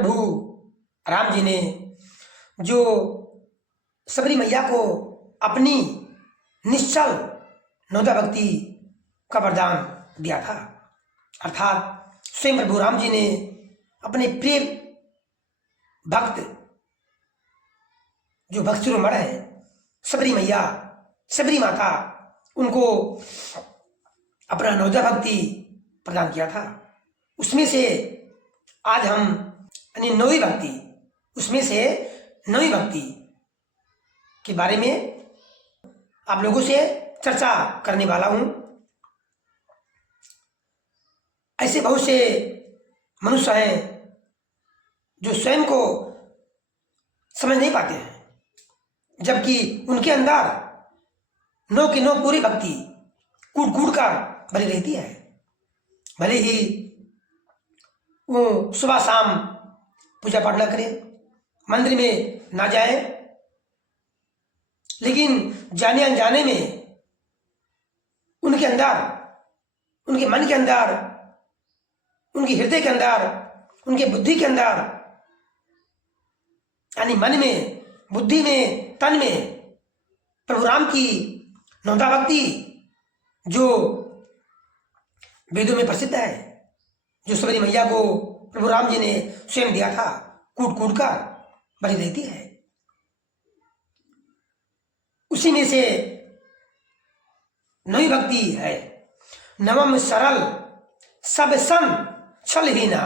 प्रभु राम जी ने जो सबरी मैया को अपनी निश्चल नौदा भक्ति का वरदान दिया था, अर्थात स्वयं प्रभु राम जी ने अपने प्रिय भक्त जो भक्त शिरोमणि है सबरी मैया, सबरी माता, उनको अपना नौदा भक्ति प्रदान किया था। उसमें से आज हम यानी नौवीं भक्ति, उसमें से नौवीं भक्ति के बारे में आप लोगों से चर्चा करने वाला हूं। ऐसे बहुत से मनुष्य हैं जो स्वयं को समझ नहीं पाते हैं, जबकि उनके अंदर नौ की नौ पूरी भक्ति कूट कूट कर भरी रहती है। भले ही वो सुबह शाम पूजा पाठ ना करें, मंदिर में ना जाए, लेकिन जाने अनजाने में उनके अंदर, उनके मन के अंदर, उनके हृदय के अंदर, उनके बुद्धि के अंदर, यानी मन में, बुद्धि में, तन में प्रभु राम की नौदा भक्ति जो वेदों में प्रसिद्ध है, जो सबरी मैया को प्रभु राम जी ने स्वयं दिया था, कूट कूट कर बनी रहती है। उसी में से नई भक्ति है नवम सरल सब सन छलहीना,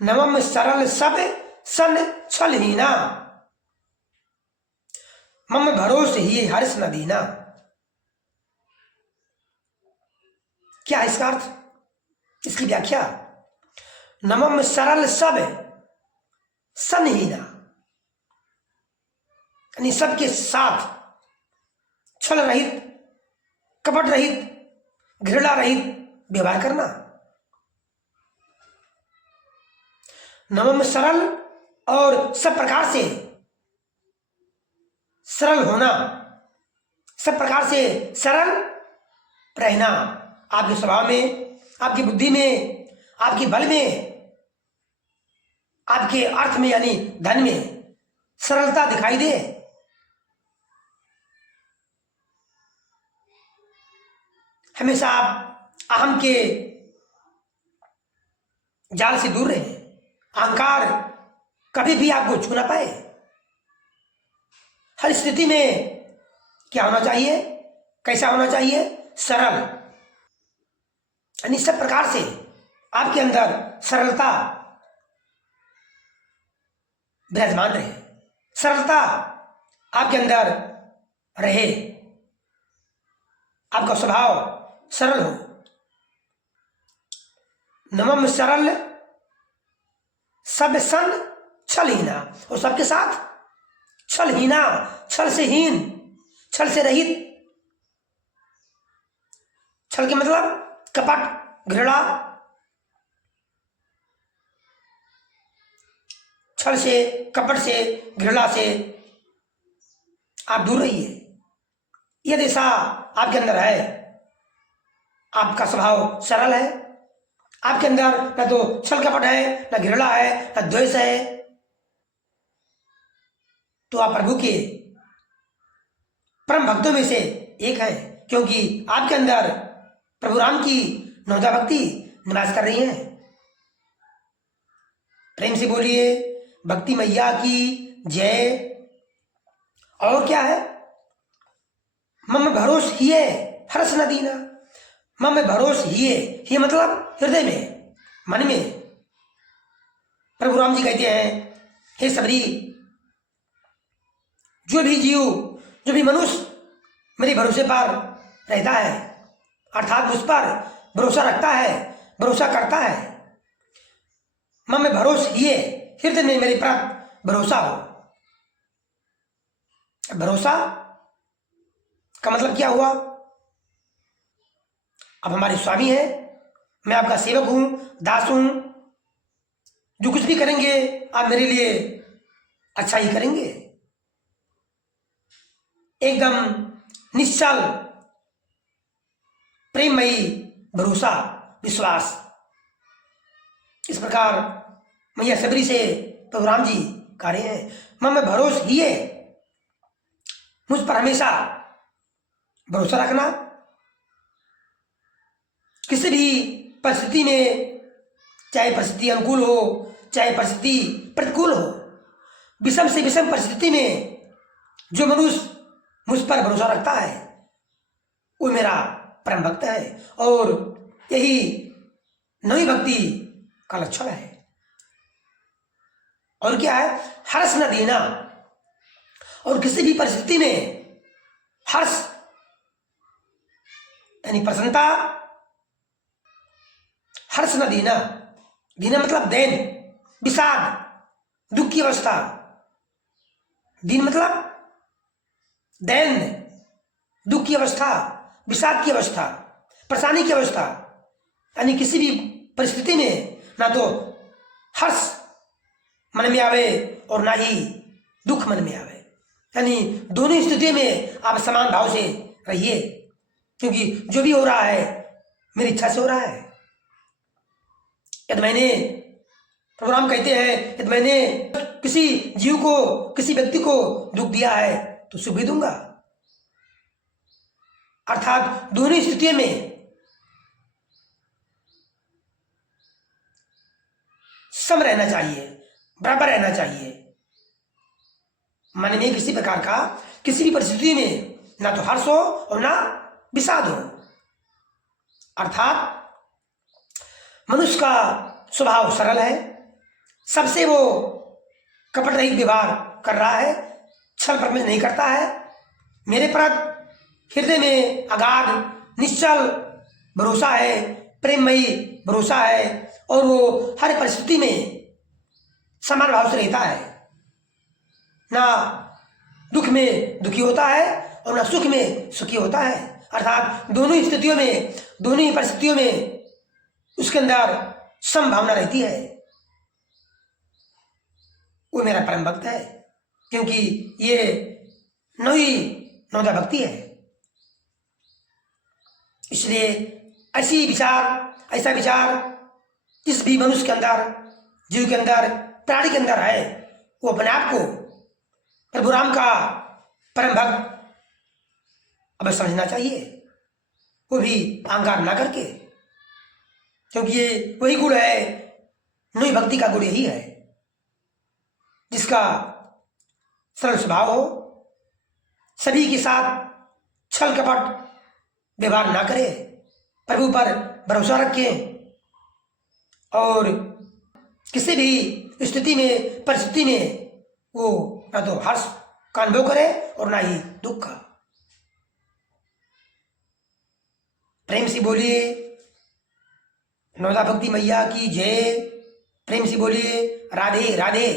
नवम सरल सब सन छलहीना, मम भरोस ही हर्ष न दीना। क्या है इसका अर्थ, इसकी व्याख्या? नवम सरल सब सनहीना, यानी सबके साथ छल रहित, कपट रहित, घृणा रहित व्यवहार करना। नवम सरल और सब प्रकार से सरल होना, सब प्रकार से सरल रहना। आपके स्वभाव में, आपकी बुद्धि में, आपके बल में, आपके अर्थ में यानी धन में सरलता दिखाई दे। हमेशा आप अहम के जाल से दूर रहें, अहंकार कभी भी आपको छू ना पाए। हर स्थिति में क्या होना चाहिए, कैसा होना चाहिए? सरल, यानी सब प्रकार से आपके अंदर सरलता विराजमान रहे, सरलता आपके अंदर रहे, आपका स्वभाव सरल हो। नवम सरल सब सन छलहीना, और सबके साथ छलहीना, छल से हीन, छल से रहित। छल के मतलब कपट, घृणा, छल से, कपट से, घृणा से आप दूर रहिए। यदि ऐसा आपके अंदर है, आपका स्वभाव सरल है, आपके अंदर न तो छल कपट है, न घृणा है, न द्वेष है, तो आप प्रभु के परम भक्तों में से एक है, क्योंकि आपके अंदर प्रभु राम की नौदा भक्ति निवास कर रही है। प्रेम से बोलिए भक्ति मैया की जय। और क्या है? मम भरोस हिये हर्ष न दीना, मम भरोस हिये मतलब हृदय में, मन में। प्रभु राम जी कहते हैं, हे सबरी, जो भी जीव, जो भी मनुष्य मेरे भरोसे पर रहता है, अर्थात मुझ पर भरोसा रखता है, भरोसा करता है, मम भरोस हिये, हृदय में मेरे पर भरोसा हो। भरोसा का मतलब क्या हुआ? अब हमारे स्वामी है, मैं आपका सेवक हूं, दास हूं, जो कुछ भी करेंगे आप मेरे लिए अच्छा ही करेंगे। एकदम निश्चल प्रेममयी भरोसा, विश्वास। इस प्रकार मैया सबरी से प्रभु राम जी कह रहे हैं, मैं भरोस ही है, मुझ पर हमेशा भरोसा रखना। किसी भी परिस्थिति में, चाहे परिस्थिति अनुकूल हो चाहे परिस्थिति प्रतिकूल हो, विषम से विषम परिस्थिति में जो मनुष्य मुझ पर भरोसा रखता है वो मेरा परम भक्त है। और यही नवी भक्ति का लक्षण है। और क्या है? हर्ष न देना। और किसी भी परिस्थिति में हर्ष यानी प्रसन्नता, हर्ष न देना। देना मतलब दैन, विषाद, दुख की अवस्था। दीन मतलब दैन, दुख की अवस्था, विषाद की अवस्था, परेशानी की अवस्था। यानी किसी भी परिस्थिति में ना तो हर्ष मन में आवे और ना ही दुख मन में आवे। यानी दोनों स्थितियों में आप समान भाव से रहिए, क्योंकि जो भी हो रहा है मेरी इच्छा से हो रहा है। यदि मैंने, प्रभु राम कहते हैं, यदि मैंने किसी जीव को, किसी व्यक्ति को दुख दिया है तो सुख भी दूंगा। अर्थात दोनों स्थितियों में सम रहना चाहिए, बराबर रहना चाहिए। मन में किसी प्रकार का, किसी भी परिस्थिति में ना तो हर्ष हो और ना विषाद हो। अर्थात मनुष्य का स्वभाव सरल है, सबसे वो कपट रहित व्यवहार कर रहा है, छल प्रपंच नहीं करता है। मेरे प्रति हृदय में अगाध निश्चल भरोसा है, प्रेममयी भरोसा है, और वो हर परिस्थिति में समान भाव से रहता है। ना दुख में दुखी होता है और ना सुख में सुखी होता है। अर्थात दोनों स्थितियों में, दोनों ही परिस्थितियों में उसके अंदर समभावना रहती है। वो मेरा परम भक्त है, क्योंकि ये नौदा भक्ति है। इसलिए ऐसा विचार जिस भी मनुष्य के अंदर, जीव के अंदर, प्राणी के अंदर है, वो अपने आप को प्रभु राम का परम भक्त अब समझना चाहिए, वो भी अहंकार ना करके। क्योंकि ये वही गुण है, नई भक्ति का गुण यही है, जिसका सरल स्वभाव हो, सभी के साथ छल कपट व्यवहार ना करे, प्रभु पर भरोसा रखें और किसी भी स्थिति में, परिस्थिति में वो ना तो हर्ष का अनुभव करे और ना ही दुख का। प्रेम से बोलिए नौदा भक्ति मैया की जय। प्रेम से बोलिए राधे राधे।